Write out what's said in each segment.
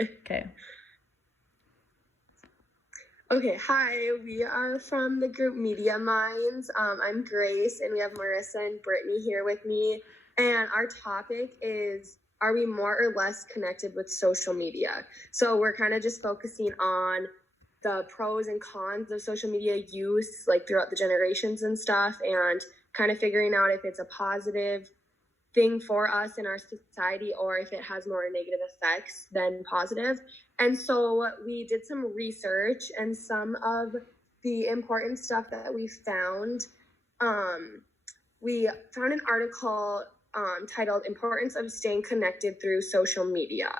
Okay. Okay, hi, we are from the group Media Minds. I'm Grace, and we have Marissa and Brittany here with me. And our topic is, are we more or less connected with social media? So we're kind of just focusing on the pros and cons of social media use, like throughout the generations and stuff, and kind of figuring out if it's a positive thing for us in our society or if it has more negative effects than positive. And so we did some research, and some of the important stuff that we found an article titled Importance of Staying Connected Through Social Media.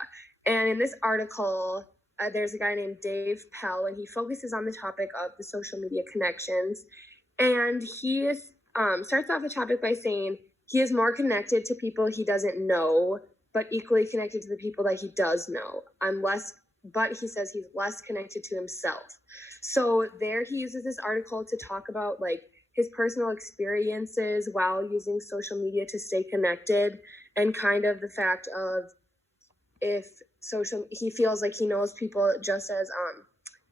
And in this article, there's a guy named Dave Pell, and he focuses on the topic of the social media connections. And he starts off the topic by saying he is more connected to people he doesn't know, but equally connected to the people that he does know. But he says he's less connected to himself. So there he uses this article to talk about like his personal experiences while using social media to stay connected, and kind of the fact of he feels like he knows people just as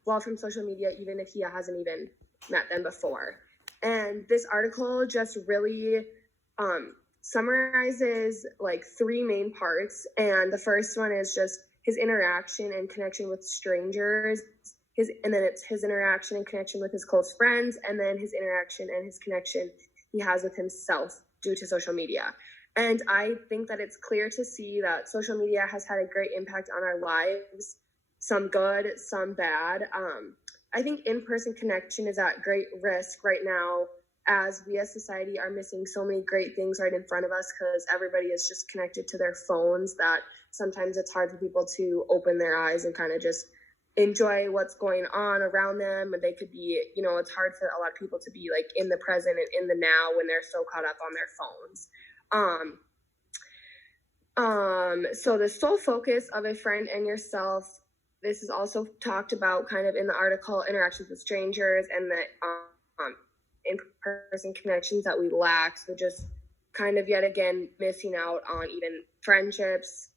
well from social media, even if he hasn't even met them before. And this article just really summarizes like three main parts. And the first one is just his interaction and connection with strangers, and then it's his interaction and connection with his close friends, and then his interaction and his connection he has with himself due to social media. And I think that it's clear to see that social media has had a great impact on our lives, some good, some bad. I think in-person connection is at great risk right now, as we as society are missing so many great things right in front of us because everybody is just connected to their phones that sometimes it's hard for people to open their eyes and kind of just enjoy what's going on around them. And they could be, it's hard for a lot of people to be like in the present and in the now when they're so caught up on their phones. So the sole focus of a friend and yourself, this is also talked about kind of in the article, interactions with strangers and the in-person connections that we lack. So just kind of yet again missing out on even friendships,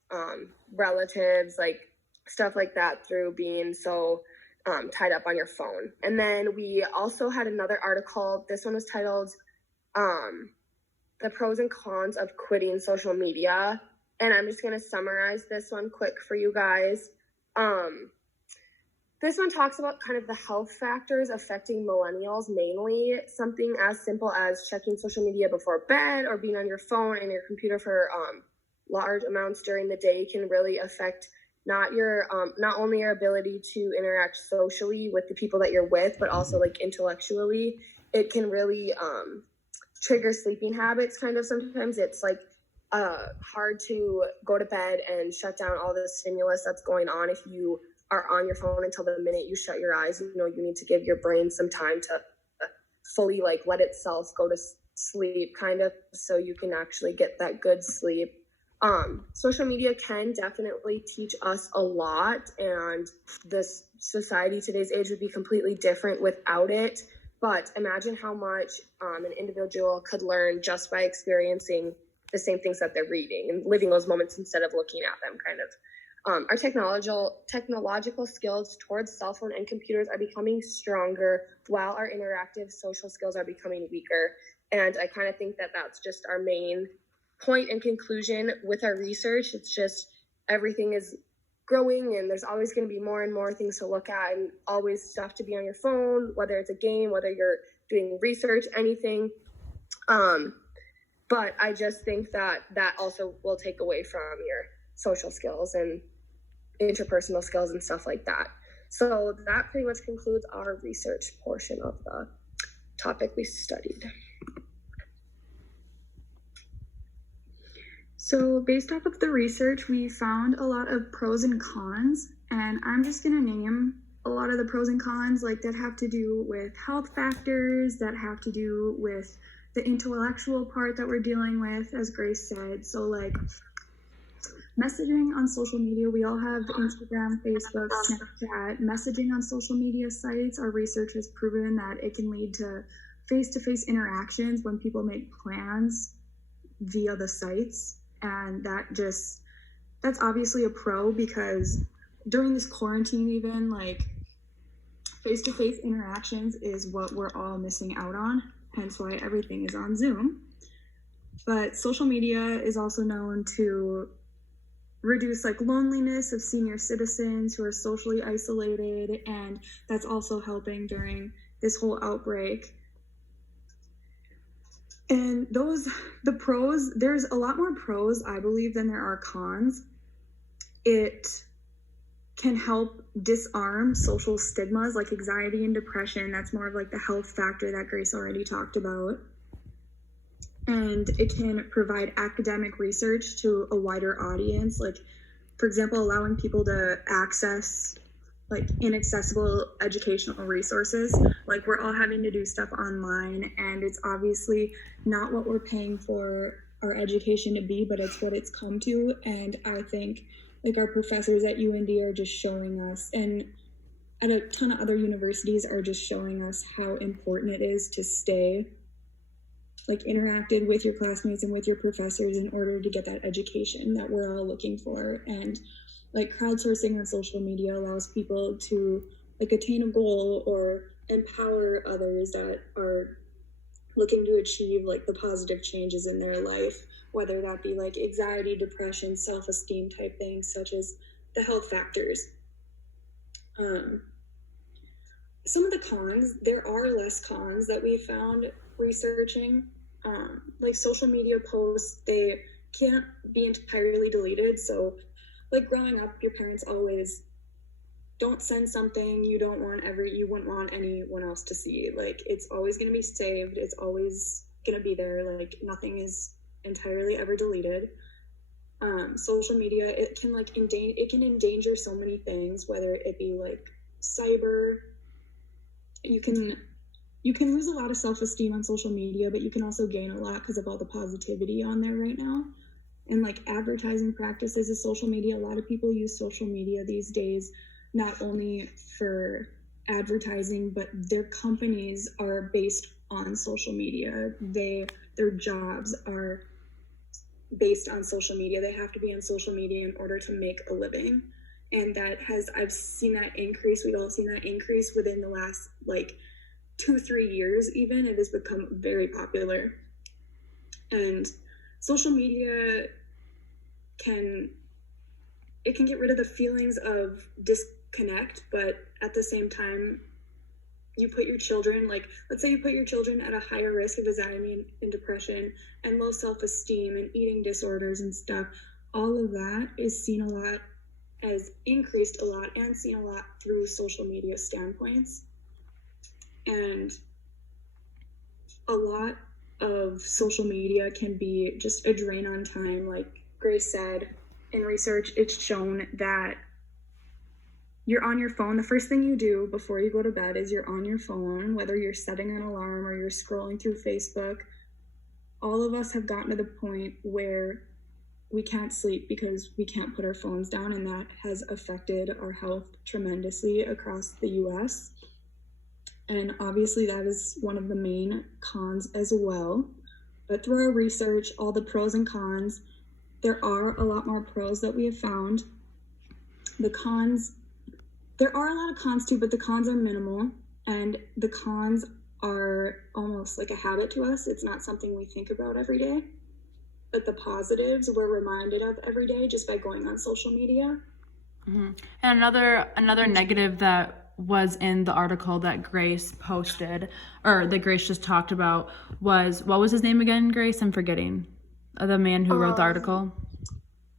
relatives, like stuff like that through being so tied up on your phone. And then we also had another article. This one was titled The Pros and Cons of Quitting Social Media. And I'm just going to summarize this one quick for you guys. This one talks about kind of the health factors affecting millennials mainly. Something as simple as checking social media before bed or being on your phone and your computer for large amounts during the day can really affect not only your ability to interact socially with the people that you're with, but also like intellectually. It can really trigger sleeping habits. Kind of sometimes it's like hard to go to bed and shut down all the stimulus that's going on if you are on your phone until the minute you shut your eyes. You need to give your brain some time to fully like let itself go to sleep, kind of, so you can actually get that good sleep. Social media can definitely teach us a lot, and this society today's age would be completely different without it. But imagine how much an individual could learn just by experiencing the same things that they're reading and living those moments instead of looking at them, kind of. Our technological skills towards cell phone and computers are becoming stronger, while our interactive social skills are becoming weaker. And I kind of think that that's just our main point and conclusion with our research. It's just everything is growing, and there's always going to be more and more things to look at, and always stuff to be on your phone, whether it's a game, whether you're doing research, anything. But I just think that also will take away from your social skills and interpersonal skills and stuff like that. So that pretty much concludes our research portion of the topic we studied. So based off of the research, we found a lot of pros and cons, and I'm just going to name a lot of the pros and cons, like that have to do with health factors, that have to do with the intellectual part that we're dealing with, as Grace said. So like messaging on social media, we all have Instagram, Facebook, Snapchat. Messaging on social media sites, our research has proven that it can lead to face-to-face interactions when people make plans via the sites. And that's obviously a pro, because during this quarantine, even like face-to-face interactions is what we're all missing out on, hence why everything is on Zoom. But social media is also known to reduce like loneliness of senior citizens who are socially isolated, and that's also helping during this whole outbreak. And the pros, there's a lot more pros, I believe, than there are cons. It can help disarm social stigmas like anxiety and depression. That's more of like the health factor that Grace already talked about. And it can provide academic research to a wider audience, like, for example, allowing people to access like inaccessible educational resources. Like, we're all having to do stuff online, and it's obviously not what we're paying for our education to be, but it's what it's come to. And I think like our professors at UND are just showing us, and at a ton of other universities are just showing us how important it is to stay like interacted with your classmates and with your professors in order to get that education that we're all looking for. And like crowdsourcing on social media allows people to like attain a goal or empower others that are looking to achieve like the positive changes in their life, whether that be like anxiety, depression, self-esteem type things, such as the health factors. Some of the cons, there are less cons that we found researching. Like social media posts, they can't be entirely deleted. So like growing up, your parents always don't send something you wouldn't want anyone else to see. Like, it's always going to be saved. It's always going to be there. Like, nothing is entirely ever deleted. Social media, it can endanger so many things, whether it be like cyber. You can lose a lot of self-esteem on social media, but you can also gain a lot because of all the positivity on there right now. And like advertising practices of social media, a lot of people use social media these days not only for advertising, but their companies are based on social media. Their jobs are based on social media. They have to be on social media in order to make a living. And I've seen that increase. We've all seen that increase within the last like 2-3 years even. It has become very popular. And social media can get rid of the feelings of disconnect, but at the same time, you put your children, like, let's say you put your children at a higher risk of anxiety and depression and low self-esteem and eating disorders and stuff. All of that is increased a lot and seen a lot through social media standpoints. And a lot of social media can be just a drain on time. Like Grace said, in research, it's shown that you're on your phone. The first thing you do before you go to bed is you're on your phone, whether you're setting an alarm or you're scrolling through Facebook. All of us have gotten to the point where we can't sleep because we can't put our phones down, and that has affected our health tremendously across the US. And obviously that is one of the main cons as well. But through our research, all the pros and cons, there are a lot more pros that we have found. The cons, there are a lot of cons too, but the cons are minimal, and the cons are almost like a habit to us. It's not something we think about every day, but the positives we're reminded of every day just by going on social media. Mm-hmm. And another negative that was in the article that Grace posted, or that Grace just talked about, was, what was his name again, Grace? I'm forgetting. The man who wrote the article.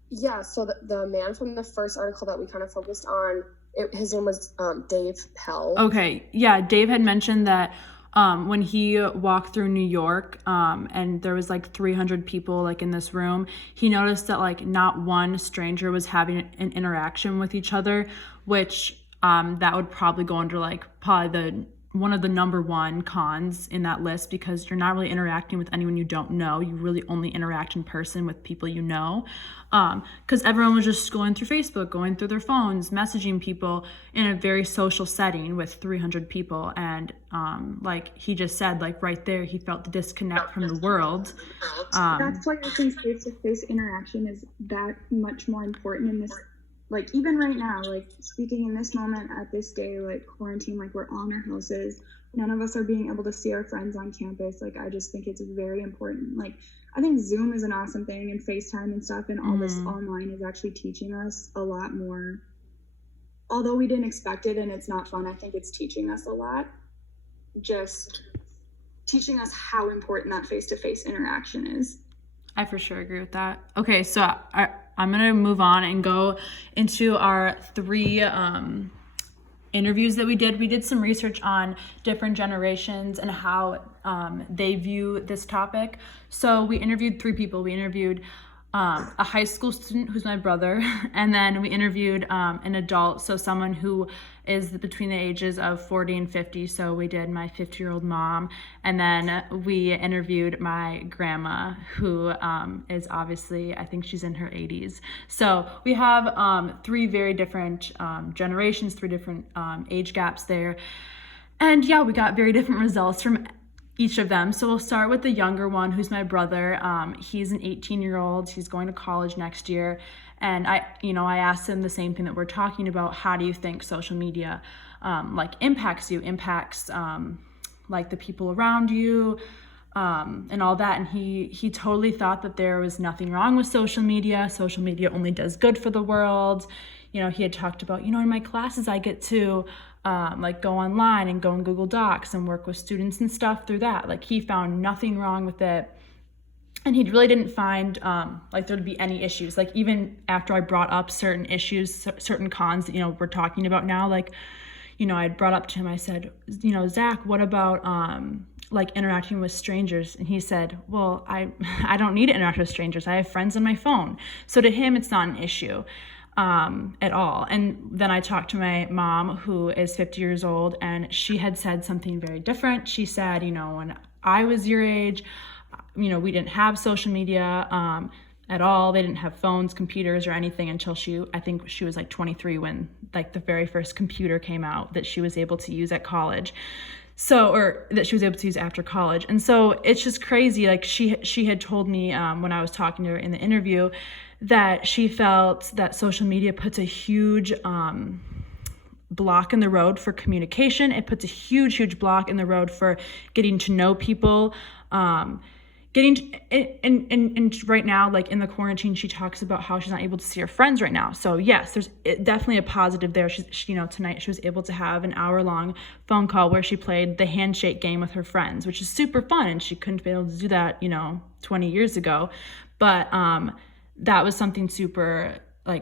Yeah, so the man from the first article that we kind of focused on, his name was Dave Pell. Okay, yeah, Dave had mentioned that when he walked through New York and there was like 300 people like in this room, he noticed that like not one stranger was having an interaction with each other, which that would probably go under like probably one of the number one cons in that list, because you're not really interacting with anyone you don't know. You really only interact in person with people you know, because everyone was just going through Facebook, going through their phones, messaging people in a very social setting with 300 people. And like he just said, like right there, he felt the disconnect from the world. That's why I think face-to-face interaction is that much more important in this like even right now, like speaking in this moment at this day, like quarantine, like we're on our houses, none of us are being able to see our friends on campus. Like I just think it's very important. Like I think Zoom is an awesome thing, and FaceTime and stuff, and all this online is actually teaching us a lot more. Although we didn't expect it and it's not fun, I think it's teaching us a lot. Just teaching us how important that face-to-face interaction is. I for sure agree with that. Okay, so I'm going to move on and go into our 3 interviews that we did. We did some research on different generations and how they view this topic. So we interviewed 3 people. We interviewed a high school student who's my brother, and then we interviewed an adult, so someone who is between the ages of 40 and 50. So we did my 50-year-old mom, and then we interviewed my grandma, who is obviously, I think she's in her 80s. So we have 3 very different generations, 3 different age gaps there. And yeah, we got very different results from each of them. So we'll start with the younger one, who's my brother. He's an 18-year-old. He's going to college next year. And I asked him the same thing that we're talking about. How do you think social media impacts you, like the people around you, and all that? And he totally thought that there was nothing wrong with social media. Social media only does good for the world. He had talked about, in my classes I get to go online and go in Google Docs and work with students and stuff through that. Like he found nothing wrong with it. And he really didn't find there'd be any issues. Like even after I brought up certain issues, certain cons that, we're talking about now, I brought up to him, I said, Zach, what about interacting with strangers? And he said, well, I don't need to interact with strangers. I have friends on my phone. So to him, it's not an issue at all. And then I talked to my mom, who is 50 years old, and she had said something very different. She said, when I was your age, we didn't have social media at all. They didn't have phones, computers, or anything until I think she was 23 when the very first computer came out that she was able to use at college. Or that she was able to use after college. And so it's just crazy. She had told me when I was talking to her in the interview that she felt that social media puts a huge block in the road for communication. It puts a huge block in the road for getting to know people. And right now, in the quarantine, she talks about how she's not able to see her friends right now. So yes, there's definitely a positive there. Tonight she was able to have an hour-long phone call where she played the handshake game with her friends, which is super fun. And she couldn't be able to do that, 20 years ago. But that was something super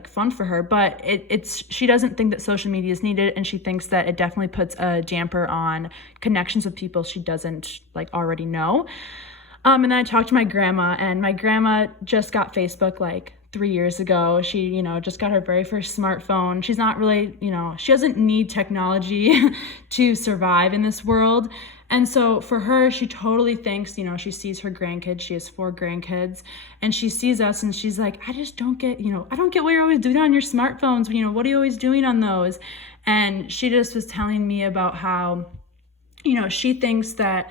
fun for her. But she doesn't think that social media is needed, and she thinks that it definitely puts a damper on connections with people she doesn't already know. And then I talked to my grandma, and my grandma just got Facebook 3 years ago. She, just got her very first smartphone. She's not really, she doesn't need technology to survive in this world. And so for her, she totally thinks, she sees her grandkids. She has 4 grandkids, and she sees us, and she's like, I just don't get, I don't get what you're always doing on your smartphones. What are you always doing on those? And she just was telling me about how, she thinks that,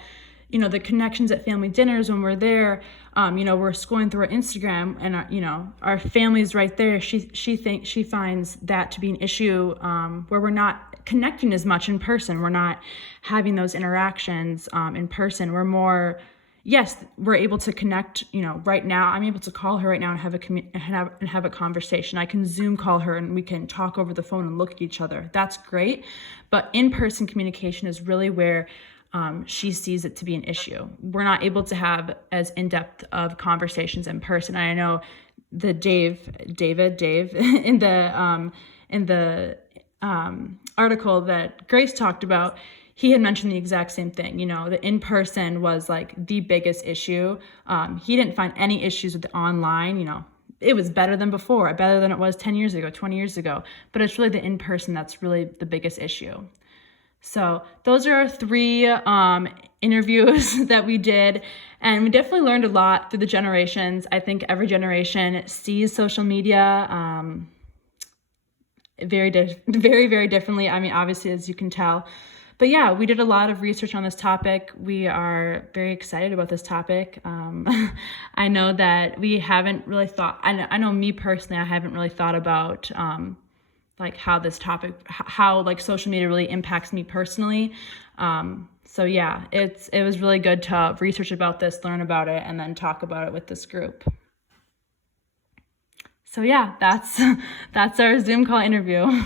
the connections at family dinners when we're there, we're scrolling through our Instagram, and our family's right there. She finds that to be an issue where we're not connecting as much in person. We're not having those interactions in person. We're more, yes, we're able to connect. Right now, I'm able to call her right now and have a conversation. I can Zoom call her and we can talk over the phone and look at each other. That's great, but in-person communication is really where she sees it to be an issue. We're not able to have as in-depth of conversations in person. And I know the Dave in the article that Grace talked about, he had mentioned the exact same thing. The in-person was the biggest issue. He didn't find any issues with the online. It was better than before, better than it was 10 years ago, 20 years ago. But it's really the in-person that's really the biggest issue. So those are our 3 interviews that we did, and we definitely learned a lot through the generations. I think every generation sees social media very, very differently. I mean, obviously, as you can tell. But yeah, we did a lot of research on this topic. We are very excited about this topic. I know that we haven't really thought, I know me personally, I haven't really thought about like how this topic, how like social media really impacts me personally. So yeah, it was really good to research about this, learn about it, and then talk about it with this group. So yeah, that's our Zoom call interview.